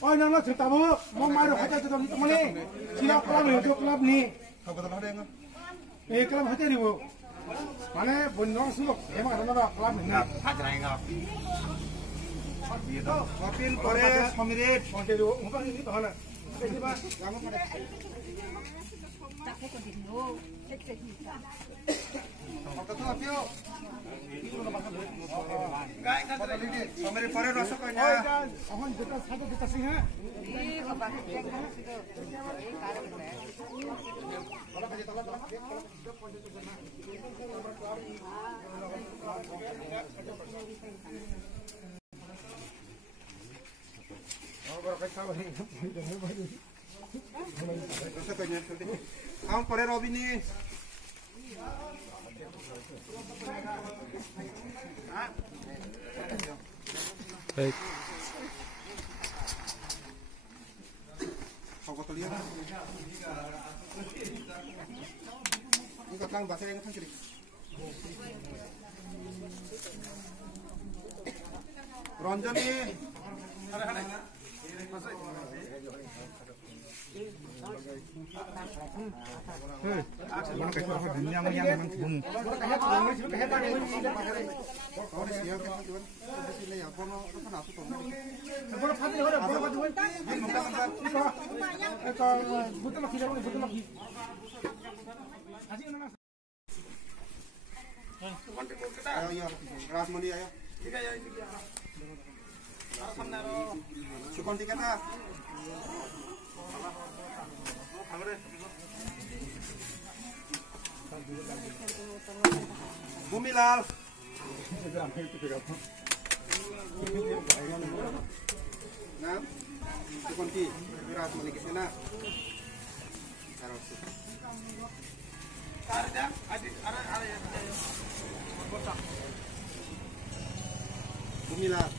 Ôi nó cerita bu, mau maru aja tuh teman ini. Siap kelam itu kelam nih. Kelam aja nih bu. Mana bunong sih bu? Emang ada kelam ini. Wapin Kores Pemirit. Oke dulu, mungkin ini tahu lah. Ini pak, kamu pada. Pemirit Kores rasanya. Ahon kita satu kita sih ha. Kamu pada Robin nih. Baik. Kau lihat. Ini kakang bahasa yang kan kiri. Ronjon nih. Mana kayak apa dunia yang bung. Kau di siang kan tuan. Di sini ya, kono kan aku tuh. Kono pasti ada, kono pasti ada. Itu betul lagi, betul lagi. Asik mana? Ayo, Rasmani ayo. Tiga ya, tiga. Sukon tiket ah. Bumilal. Nah, sukon ki, beras malik ke sana. Ada, ya. Bumilal.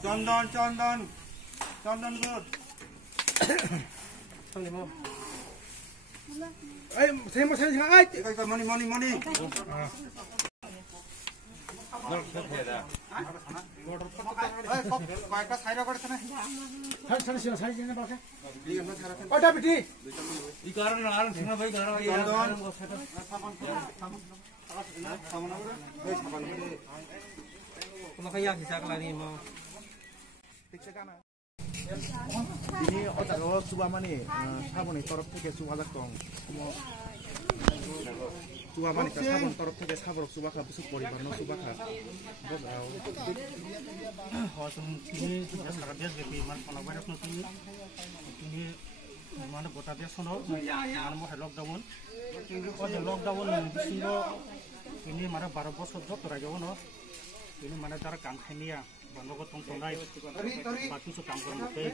Condon good. Sampai mau. Saya mau ay. Ikaw money. Ini otak lo suba mani, sabun itu torop tuh suba datang, suba mani kan sabun torop tuh sabun suba kan busuk bori barno suba kan, bos tahu. Oh, ini sudah sangat biasa jadi mana banyak nanti ini mana kota dia sono, mana mau lockdown, oh lockdown di sini ini mana baru bos tuh teraja wono, ini mana cara kampanye ya. Bando ko tong tonai batu su kam ko te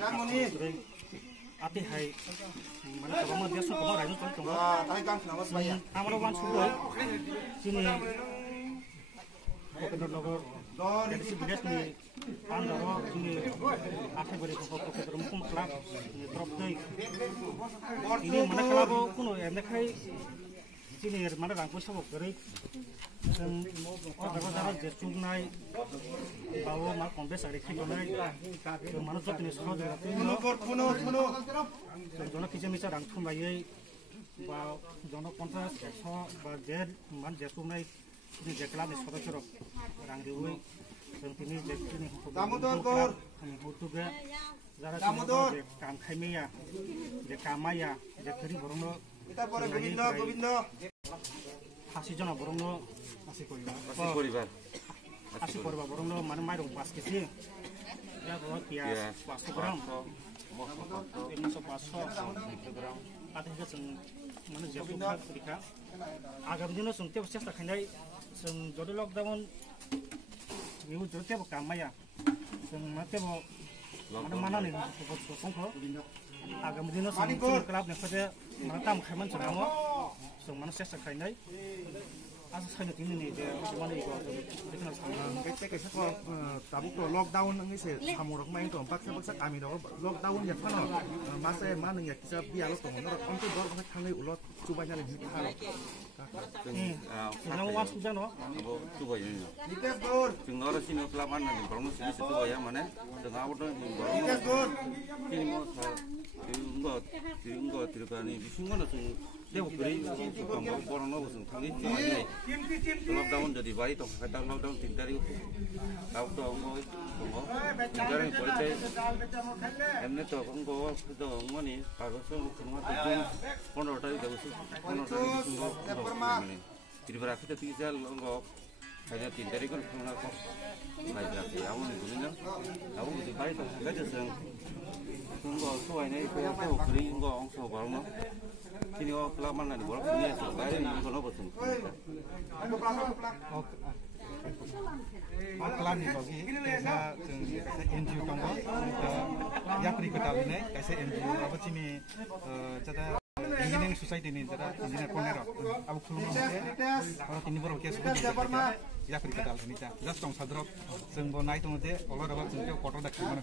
ati hai mana ko ma dia su ko ra ju tong tong Tahu kan nama saya. amro wan su sini ko ke do dari si bides ni andaro sini ate bari ko ko ke rum kum klap ni drop dei ini mana klabo kuno ene khai sini mana rang ko sabok dari Kalau jatuh naik, bawa mak kompres hari ini naik, mana tuh jenis kau juga Puno. Jono kisah misal rangkum bayi, bawa jono kontras, bawa jet, man jatuh naik, ini jeklah misal cerok, rang diui, जों दिनै जे दिनै दामोदर गौर हुतुगे जारा दामोदर काम खायमेया जे कामाया जे करि बरनो এটা পরে গোবিন্দ গোবিন্দ 80 জন বরনো 80 পরিবার বরনো মানে মাইরং 5 কেজি ya bawa pias 500 gram 500 gram ada juga sing mana jabu Afrika agam dino sing tiap sesta khandai sing jodi lockdown niu jodi tiap kamaya sing mate bo mana ni ko songkho agam dino sing club ne khade mana tam khaiman chamo sing mana sesta khandai asa saino tini ni de mana iko bekna cái cái sao tabu to lockdown ngi se samurok mai to baksa kami do lockdown ya phano mase mana ya kisa biar lo to no on to dor khang nei ulot chubanya ni khalo nang was sudah no coba ya Nite gor tinggal sini kelamaan nanti kalau sini coba ya mana tengah apa tuh Nite gor ini mau enggak tirukani di sini kan tuh dia beri kamu borong lo bosan kali ini lockdown jadi bayi toh kata lockdown tinggal itu tahu tuh enggak tinggal yang boleh emne tuh enggak itu enggak nih kalau semua tuh pondok tadi dah usul pondok tadi enggak jadi berarti tuh tinggal enggak hanya tinggal itu kan enggak kok baik lagi aku nih dulunya aku jadi bayi toh enggak jadi enggak tuh ini tuh beri enggak langsung barang lo sini oh kelamaan nanti boleh punya sebagai ini kono bosan. Kelan ni bagi kita NGO tangga kita yakri kita ini kaisa NGO apa sini jadi engineering society ni jadi engineer corner abu kulung ni orang ini baru kes yakri kita ini jadi just tong sadrop sengbo naik tong de olah dapat sengko kotor dak mana